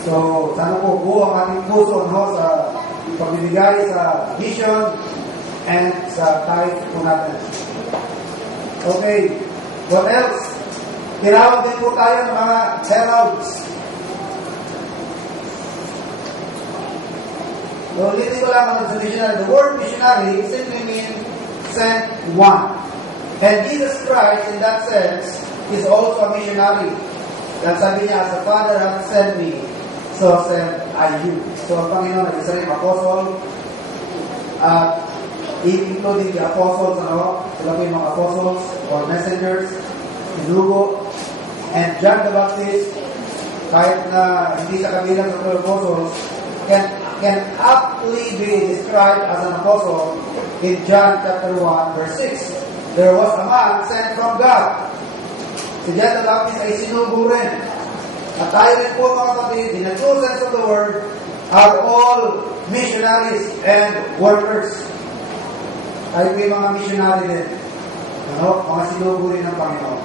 So, sana po buo ang ating puso, no? Sa pagbibigay sa mission and sa tithe po natin. Okay. What else? Tinawag din po tayo ng mga heralds. So, ulitin ko lang sa missionary. The word missionary simply means sent one. And Jesus Christ, in that sense, is also a missionary. That sabi niya, as the Father hath sent me, so sent I you. So, ang Panginoon ay isa rin apostle, including the apostles, sila po yung mga apostles or messengers, sinugo, and John the Baptist, kahit na hindi siya kabilang sa 12 apostles, can aptly be described as an apostle in John chapter 1, verse 6. There was a man sent from God. Si John the Baptist ay sinugo rin. At tayo rin po mga kapatid, in the true sense of the word, are all missionaries and workers. Tayo po yung mga missionary din. Mga sinugo rin ng Panginoon.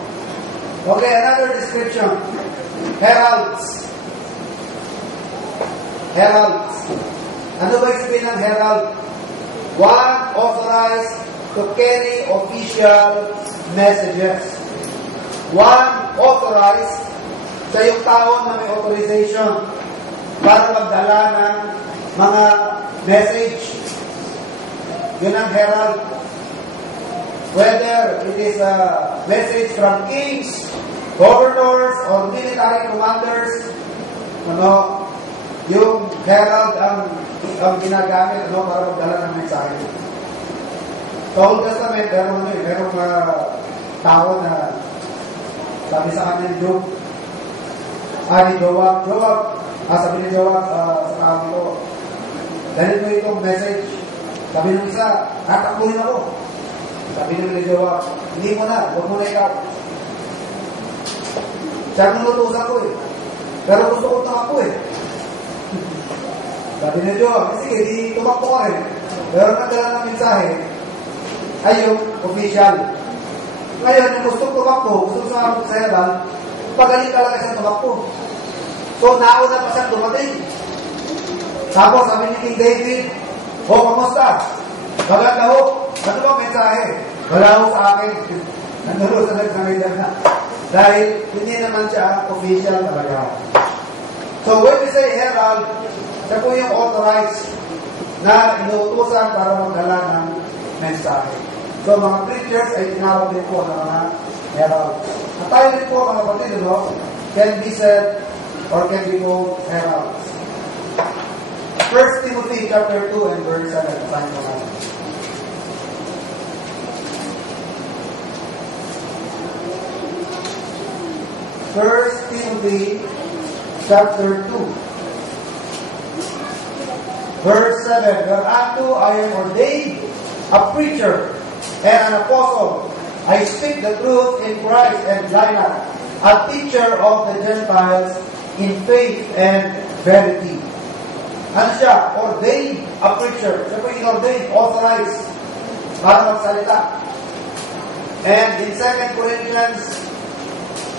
Okay, another description. Heralds. Heralds. Ano ba yung sabihin ng herald? One authorized to carry official messages. One authorized sa yung tao na may authorization para magdala ng mga message. Yun ang herald. Whether it is a message from kings, governors, or military commanders, yung herald ang ginagamit para magdala ng mensahe. Sa Old Testament, merong tao na sabi sa kanya ni Job, ni Joab, sabi ni Joab sa kami ko, dahil mo itong message, sabi ng isa, tatakbuhin ako. Sabi ni Joab, hindi mo na, huwag mo na ikaw. Siya ang nutusan ko pero gusto ko tumakbo Sabi ni Joab, sige, di tumakbo ka rin. Pero nagdala ng mensahe ay yung official. Ngayon, yung gusto tumakbo, gusto sumabot sa herald, pagaling talaga siyang tumakbo. So, nauna pa siyang dumating. Tapos, sabi ni King David, kamusta? Maganda ho. Ano bang mensahe? Wala ho sa akin. Nanduro sa nagsamida na. Dahil, hindi naman siya official talaga. So, when we say herald, siya po yung authorized na inuutusan para magdala ng mensahe. So, mga preachers ay tinawag din po ng mga herald. At tayo din po, mga kapatid, can be said or can be called heralds. 1 Timothy chapter 2 and verse 7. 1 Timothy chapter 2. Verse 7, whereunto I am ordained a preacher and an apostle. I speak the truth in Christ and lie not, a teacher of the Gentiles in faith and verity. Ano siya? Ordained a preacher. Siya po in-ordained, authorized para magsalita. And in 2 Corinthians,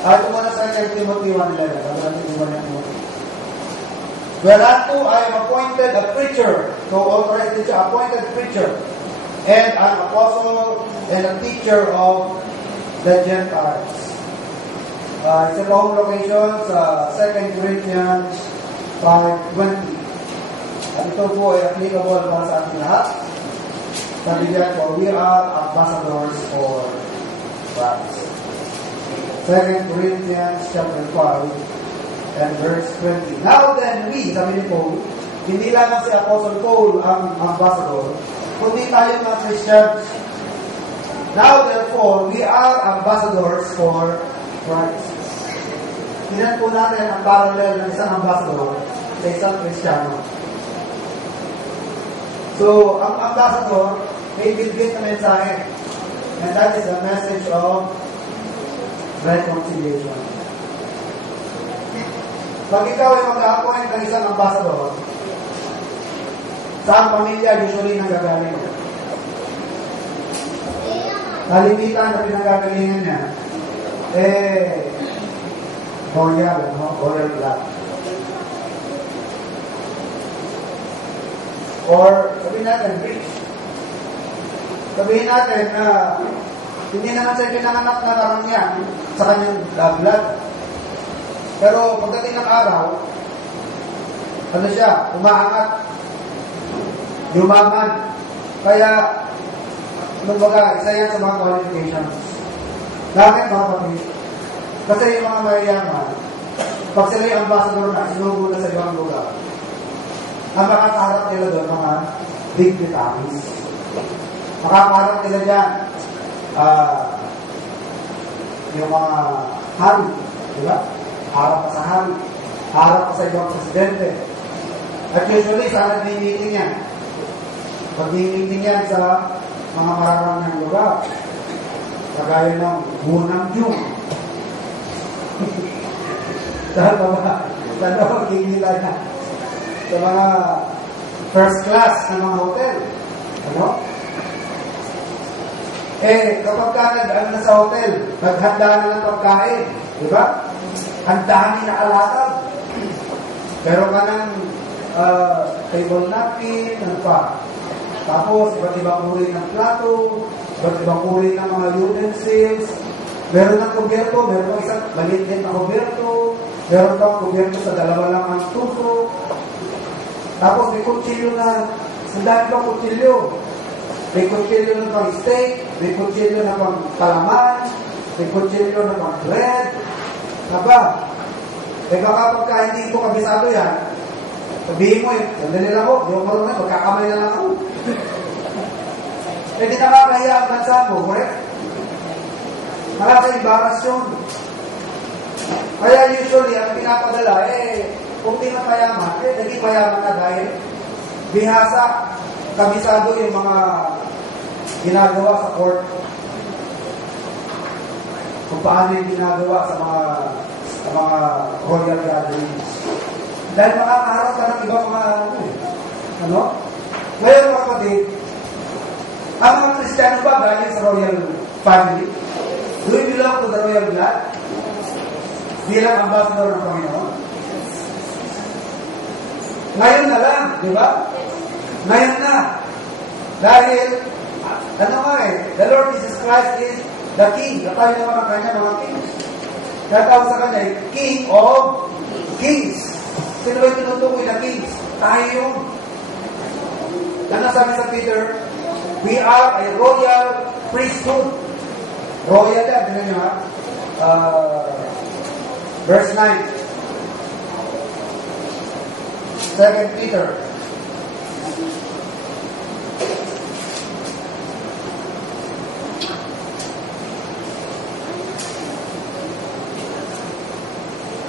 ito muna 2 Timothy 1:11. Whereunto I am appointed a preacher, so authorized siya, appointed preacher, and an apostle and a teacher of the Gentiles. Sa home location sa 2 Corinthians 5:20. At ito po ay applicable para sa ating lahat. Sabi niya po, we are ambassadors for Christ. 2 Corinthians chapter 5 and verse 20. Now then we, sabi ni Paul, hindi lang si Apostle Paul ang ambassador, kundi tayo mga Christians. Now therefore, we are ambassadors for Christ. Tingnan po natin ang parallel ng isang ambassador sa isang Kristiyano. So, ang ambassador may bibigay na mensahe, and that is the message of reconciliation. Pag ikaw ay mag-a-appoint ng isang ambassador, saan pamilya usually nanggagaling? Kalimitan na pinanggagalingan niya, royal, royal blood. Or, sabihin natin, rich. Sabihin natin na hindi naman siya pinanganak na karamihan sa kanyang blood. Pero pagdating ng araw, ano siya, umaangat, yumaman. Kaya, kumbaga, isa yan sa mga qualifications. Bakit mga kapatid? Kasi yung mga mayayaman, pag sila yung ambassador na, sinugo na sa ibang lugar, ang makakaharap nila doon mga dignitaries. Makakaharap nila dyan, yung mga hari, di ba? Harap pa sa hari, harap pa sa ibang presidente. At usually, saan nag-meeting yan? Pag-meeting yan sa mga mararamang lugar. Kagaya ng Bunang Yung. Saan pa ba? Saan ba magkikita niya? Sa mga first class na mga hotel. Ano? Kapag ka na sa hotel, naghanda na ng pagkain. Di ba? Ang dami na alatag. Pero ka ng table napkin, ano pa. Tapos, iba't ibang uri ng plato, iba't ibang uri ng mga utensils. Meron ng kubyerto, meron ng isang maliit din na kubyerto, meron pang kubyerto sa dalawa lang ang tuso. Tapos may kutsilyo na, sandali pang kutsilyo. May kutsilyo na pang steak, may kutsilyo na pang kalaman, may kutsilyo na pang bread. Aba, baka pagka hindi ko kabisado yan, sabihin mo sandali lang ako, di ako marunong, magkakamay na lang ako. Di nakakahiya ang bansa mo, correct? Nakaka-embarrass. Kaya usually, ang pinapadala, kung di na mayaman, naging mayaman na dahil bihasa, kabisado yung mga ginagawa sa court. Kung paano yung ginagawa sa mga royal gatherings. Dahil makakaharap ka ng iba mga ano? Ngayon mga kapatid, ang mga Kristiyano ba galing sa royal family? Do we belong to the royal blood? Bilang ambassador ng Panginoon? Ngayon na lang, di ba? Ngayon na. Dahil, the Lord Jesus Christ is the King. Tayo naman ang kanya mga kings. Natawag sa kanya, King of Kings. Sino ba yung tinutukoy na kings? Tayo yun. Ano sabi sa Peter? We are a royal priesthood. Royal yan, tingnan nyo ha. Verse 9. 2 Peter.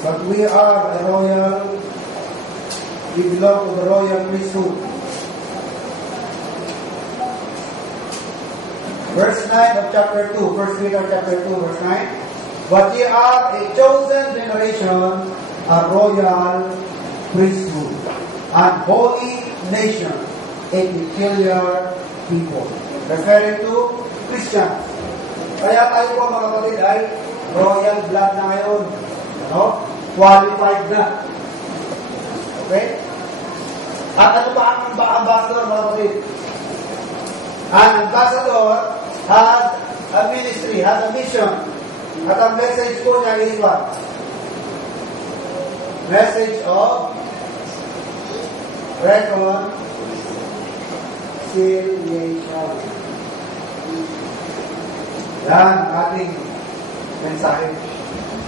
But we are a royal, we belong to the royal priesthood. Verse 9 of chapter 2, 1 Peter chapter 2, verse 9. But ye are a chosen generation, a royal priesthood, and holy nation, a peculiar people. Referring to Christians. Kaya tayo po mga kapatid ay royal blood na ngayon. No? Qualified na. Okay? At ano ba ang ambassador mga kapatid? An ambassador has a ministry, has a mission. At ang message po niya is what? Message of reconciliation. Yan ang ating mensahe.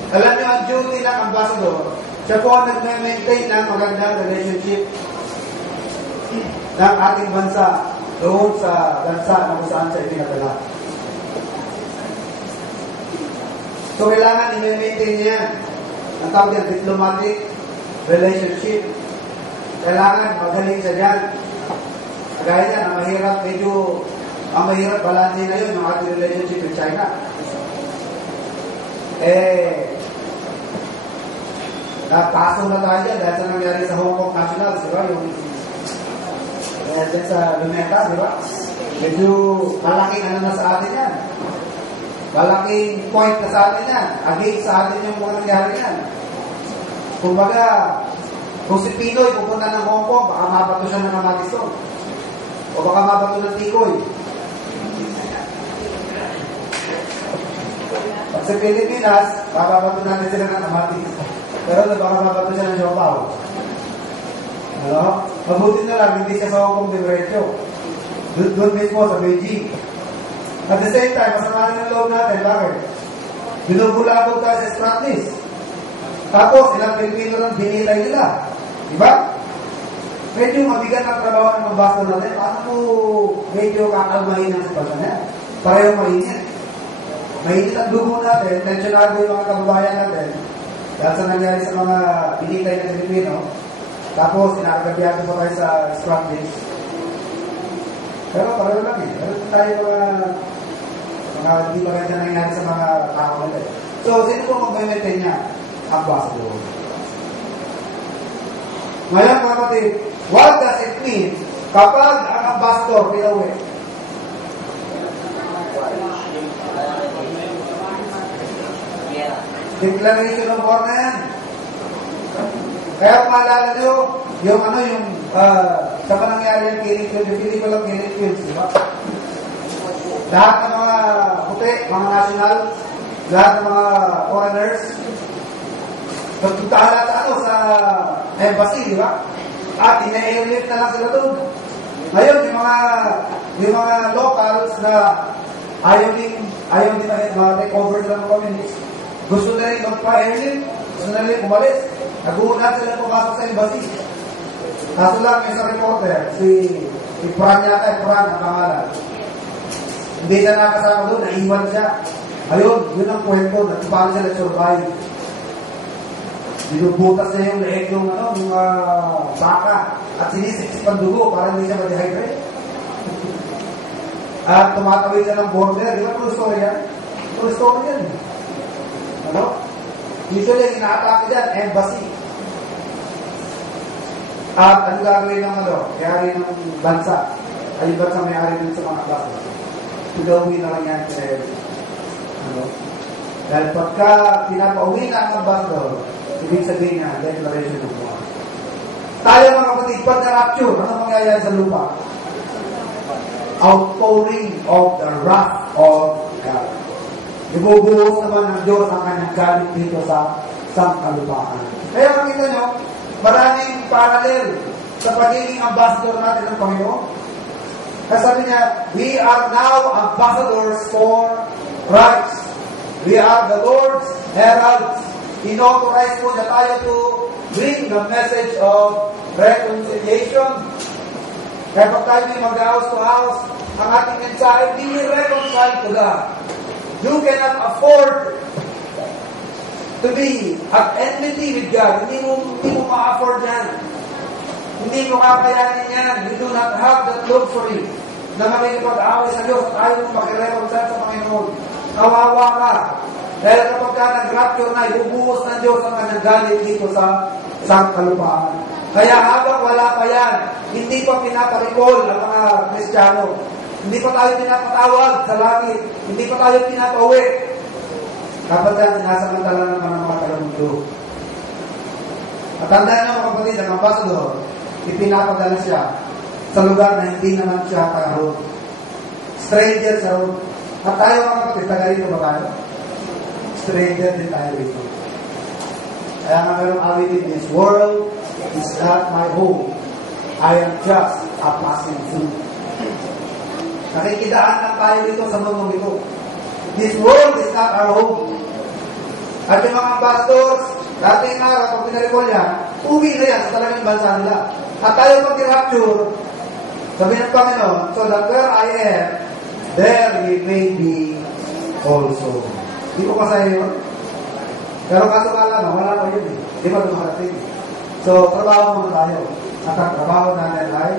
Alam niyo, ang duty ng ambassador, siya po ang nag-maintain ng magandang relationship ng ating bansa doon sa bansa na kung saan siya ipinadala. So, kailangan i-maintain niya ang tawag niya, diplomatic relationship. Kailangan magaling siya dyan. Kagaya niya, ang mahirap, ang mahirap balansin na yun, yung ating relationship with China. Napasok na tayo dyan dahil sa nangyari sa Hong Kong Nationals, di ba? Yung dyan sa Lumeta, di ba? Medyo malaking ano na sa atin yan. Malaking point na sa atin yan. Against sa atin yung mga nangyari yan. Kumbaga, kung si Pinoy pupunta ng Hong Kong, baka mabato siya ng Matisong. O baka mabato ng Tikoy. Pag sa Pilipinas, mababato natin sila ng Amatis. Pero baka mabato siya ng Siopaw. Ano? Mabuti na lang, hindi siya sa Hong Kong diretso. Doon mismo sa Beijing. At the same time, masama ng loob natin. Bakit? Binubulabog tayo sa Spratlys. Tapos, ilang Pilipino lang binilay nila. Diba? Medyo mabigat ang trabaho ng ambassador natin. Paano po medyo kakalmahin ang sitwasyon niya? Pareho mainit. Mainit ang dugo natin. Tensionado yung mga kababayan natin. Dahil sa nangyari sa mga binilay na Pilipino. Tapos, inakagabihan pa tayo sa Spratlys. Pero pareho lang eh. Pero tayo mga hindi pa ganda nangyari sa mga tao natin. So, sino po mag-maintain niya? Ambassador. Ngayon mga kapatid, what does it mean kapag ang ambassador pinauwi? Declaration of war na yan. Kaya maalala nyo, yung sa panangyari yung killing fields, yung hindi ko lang killing fields, di ba? Lahat ng mga puti, mga national, lahat ng mga foreigners, pagpuntahan natin sa embassy, di ba? At ina-airlift na lang sila doon. Ngayon, yung mga locals na ayaw din take-over sila ng communists, gusto na rin magpa-airlift, gusto na rin umalis. Nag-uunat sila pumasok sa embassy. Kaso lang, may isang reporter, si Fran yata, Fran ang pangalan. Hindi siya nakasama doon, naiwan siya. Ayun, yun ang kwento, paano siya nag-survive. Binubutas niya yung leeg ng baka at sinisiksik ang dugo para hindi siya ma-dehydrate. At tumatawid siya ng border. Di ba true story yan? True story yan. Ano? Usually, yung ina-atake dyan, embassy. At ano gagawin ng may-ari ng bansa? Ay, yung bansa may-ari din sa mga klase. Pagawin na lang yan kasi dahil pagka pinapauwi na ang ambassador, ibig sabihin niya, declaration of war. Tayo mga kapatid, pag na-rapture, ano mangyayari sa lupa? Outpouring of the wrath of God. Ibubuhos naman ng Diyos ang kanyang galit dito sa sangkalupaan. Kaya makita nyo, maraming parallel sa pagiging ambassador natin ng Panginoon. Kasi sabi niya, we are now ambassadors for Christ. We are the Lord's heralds. Inauthorize po na tayo to bring the message of reconciliation. Kaya pag tayo may mag-house to house, ang ating mensahe, be reconciled to God. You cannot afford to be at enmity with God. Hindi mo ma-afford yan. Hindi mo kakayanin yan. You do not have that luxury na makikipag-away sa Diyos at ayaw mo makireconcile sa Panginoon. Kawawa ka. Dahil kapag ka nag-rapture na, ibubuhos ng Diyos ang kanyang galit dito sa kalupaan. Kaya habang wala pa yan, hindi pa pinaparicall ang mga Kristiyano. Hindi pa tayo pinapatawag sa langit. Hindi pa tayo pinapauwi. Dapat yan, sinasamantala naman ang mga talamundo. At tandaan nyo mga kapatid, ang ambassador, ipinapadala siya sa lugar na hindi naman siya taga-roon. Stranger sa roon. At tayo mga kapatid, taga-rito ba tayo? Stranger din tayo rito. Kaya nga mayroong awit, this world is not my home. I am just a passing through. Nakikidaan lang tayo dito sa mundong ito. This world is not our home. At yung mga ambassadors, dating na kapag pinarikol yan, uwi na yan sa talagang bansa nila. At tayo pag-rapture, sabi ng Panginoon, so that where I am, there we may be also. Di ko kasaya yun. Pero kaso nga lang, wala pa yun eh. Di ba dumarating? So, trabaho muna tayo. At ang trabaho natin ay